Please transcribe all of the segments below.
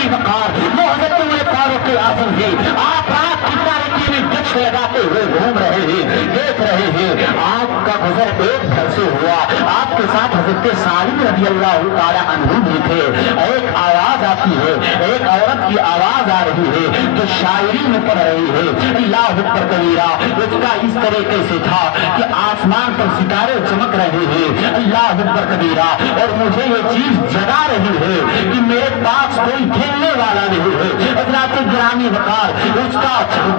गिरामी वकार वो हजरत उमर फारूक आजम है। आप रात की तारीकी में गश्त लगाते हुए घूम रहे हैं, देख रहे हैं आपका गुजर एक घर से हुआ, आपके साथ हजरत सालिम रज़ी अल्लाह तआला अन्हु भी थे। एक आवाज आती है, एक औरत की आवाज आ रही है जो शायरी में पढ़ रही है, अल्लाह अकबर कबीरा। उसका इस तरीके से था कि आसमान पर सितारे चमक रहे हैं, अल्लाह अकबर कबीरा, और मुझे ये चीज जगा रही है कि मेरे पास कोई खेलने वाला नहीं है। हज़रत गिरामी वकार उसका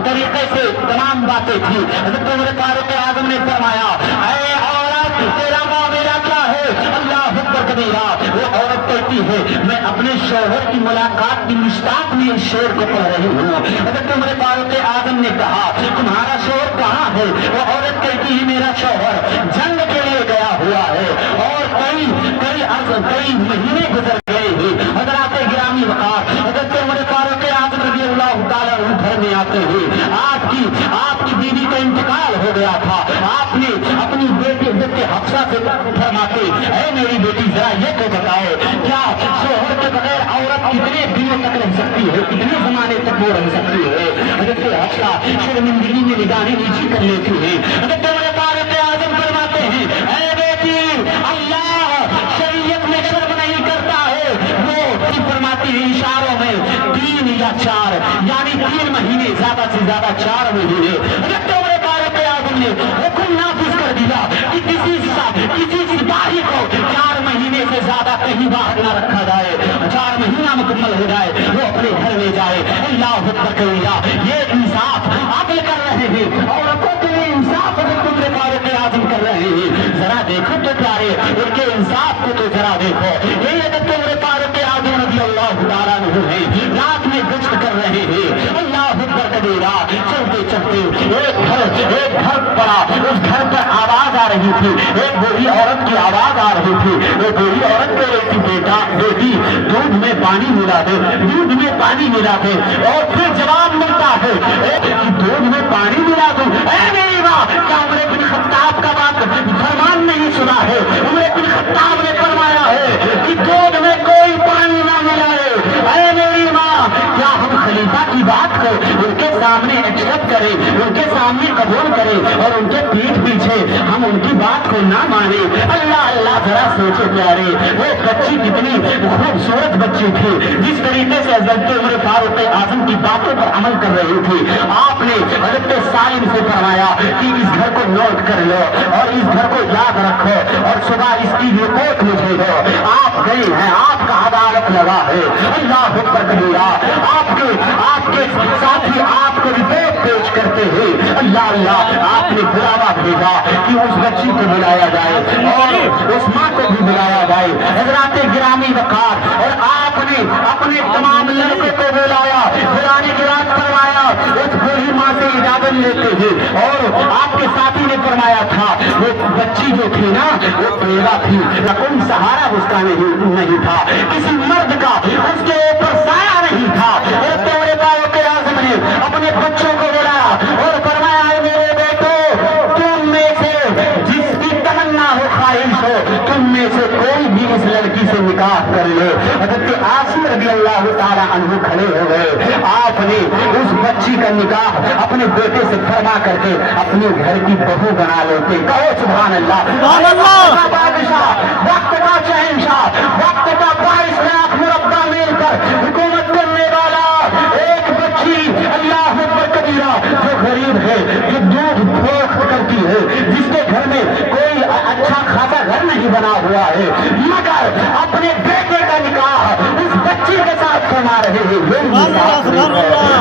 तरीके से तमाम बातें थी। हज़रत उमर फारूक आज़म ने फरमाया, ऐ औरत तेरा मामला क्या है? अल्लाह अकबर कबीरा। वो औरत कहती है, मैं अपने शौहर की मुलाकात की मुश्ताक में इस शेर को पढ़ रही हूँ। हज़रत उमर फारूक आज़म ने कहा, तुम्हारा शौहर कहाँ है? वो औरत कहती है, मेरा शौहर जंग के लिए गया हुआ है और कई महीने गुजर गए हैं। हज़रत गिरामी वकार हज़रत उमर फारूक आज़म रज़ी अल्लाह तआला अन्हु घर में आते हैं। आपकी बीवी का इंतकाल हो गया था। आपने अपनी बेटी हज़रत हफ्सा से फरमाते, ऐ मेरी बेटी जरा ये तो बताओ, क्या शौहर के बगैर औरत कितने दिनों तक रह सकती है, कितने जमाने तक वो रह सकती है? हज़रत हफ्सा शर्मिंदगी में निगाहें नीची कर लेती है। हज़रत उमर फारूक आज़म फरमाते हैं, ऐ बेटी, अल्लाह शरीयत में शर्म नहीं करता है। वो फरमाती है इशारों में 3 या 4 यानी 3 महीने, ज्यादा से ज्यादा 4 महीने। हज़रत उमर फारूक आज़म ने हुक्म नाफिज कर दिया कि किसी सिपाही को 4 महीने से ज्यादा कहीं बाहर न रखा जाए। 4 महीना मुकम्मल हो जाए, वो अपने घर में जाए। अल्लाह अकबर कबीरा। ये इंसाफ आप कर रहे हैं, औरतों के लिए इंसाफ हज़रत उमर फारूक आज़म कर रहे हैं। जरा देखो तो प्यारे, उनके इंसाफ को तो जरा देखो। ये हज़रत उमर फारूक आज़म रज़ी अल्लाह तआला अन्हु है, रात में गश्त कर रहे हैं। अल्लाह अकबर कबीरा। चलते चलते एक घर पड़ा, उस घर पर आवाज आ रही थी, एक बूढ़ी औरत की आवाज आ रही थी। वो बूढ़ी औरत कह रही थी, बेटी दूध में पानी मिला दे, दूध में पानी मिला दे। और फिर जवाब मिलता है कि दूध में पानी मिला दूं? मेरी माँ, क्या उमर बिन खत्ताब का बात फरमान नहीं सुना है? उमर बिन खत्ताब ने फरमाया है कि दूध में कोई पानी ना मिलाए। मेरी माँ, क्या हम खलीफा की बात को उनके सामने एक्सेप्ट करें, उनके सामने कबूल करें और उनके पीठ पीछे हम उनकी बात को ना माने? अल्लाह अल्लाह, जरा सोचो प्यारे, वो बच्ची कितनी खूबसूरत बच्ची थी, जिस तरीके से हज़रत उमर फारूक आज़म की बातों पर अमल कर रही थी। आपने हज़रत सालिम से फरमाया कि इस घर को नोट कर लो और इस घर को याद रखो और सुबह इसकी रिपोर्ट मुझे दो। आप गए हैं, आपका अदालत लगा है। अल्लाह अकबर कबीरा। आपके साथी आपको रिपोर्ट पेश करते हैं। अल्लाह अल्लाह, आपने बुलावा भेजा कि उस बच्ची को बुलाया जाए और उस माँ को भी बुलाया जाए। हज़रत गिरामी वकार और आपने अपने तमाम लड़कों को बुलाया, बुलाने के बाद फरमाया उस बूढ़ी माँ से इजाजत लेते हैं। और आपके साथी ने फरमाया था, वो बच्ची जो थी ना, वो बेवा थी, कोई सहारा उसका नहीं था, किसी मर्द का उसके ऊपर साया नहीं था। उमर फारूक आज़म ने अपने बच्चों को बुलाया और फरमाया, मेरे बेटो, तुम में से जिसकी तमन्ना हो, ख्वाहिश हो, तुम में से कोई भी इस लड़की से निकाह कर ले। हज़रत आसिम रज़ी अल्लाह तआला अन्हु खड़े हो गए। आपने उस बच्ची का निकाह अपने बेटे से फरमा करके अपने घर की बहू बना लेते। कहो सुभान अल्लाह। बादशाह, वक्त का शहंशाह, वक्त का 22 लाख मुरब्बा मील पर हुकूमत करने वाला एक बच्ची, अल्लाह अकबर कबीरा, जो गरीब है, जो दूध फरोख्त करती है, जिसके घर में कोई अच्छा खासा घर नहीं बना हुआ है, मगर अपने बेटे का निकाह उस बच्ची के साथ फरमा रहे हैं।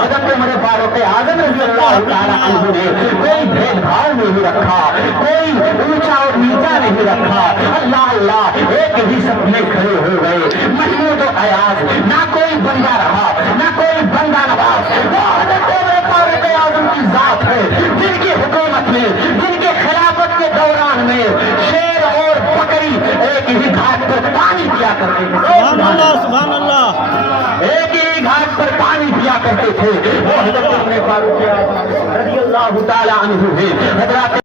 हज़रत उमर फारूक आज़म रज़ी अल्लाह तआला अन्हु ने कोई भेदभाव नहीं रखा, कोई ऊंचा और नीचा नहीं रखा। अल्लाह अल्लाह, एक ही सब में खड़े हो गए। महमूद और अयाज, ना कोई बंदा रहा, ना कोई बंदा नवाज। वो हज़रत उमर फारूक आज़म की जात है, जिनकी हुकूमत में, जिनके खिलाफत के दौरान में शेर और बकरी एक ही घाट पर पानी पिया करते थे। सुभान अल्लाह, सुभान अल्लाह। एक ही घाट पर पानी पिया करते थे। वो हज़रत उमर फारूक रज़ी अल्लाह तआला अन्हु है। हज़रत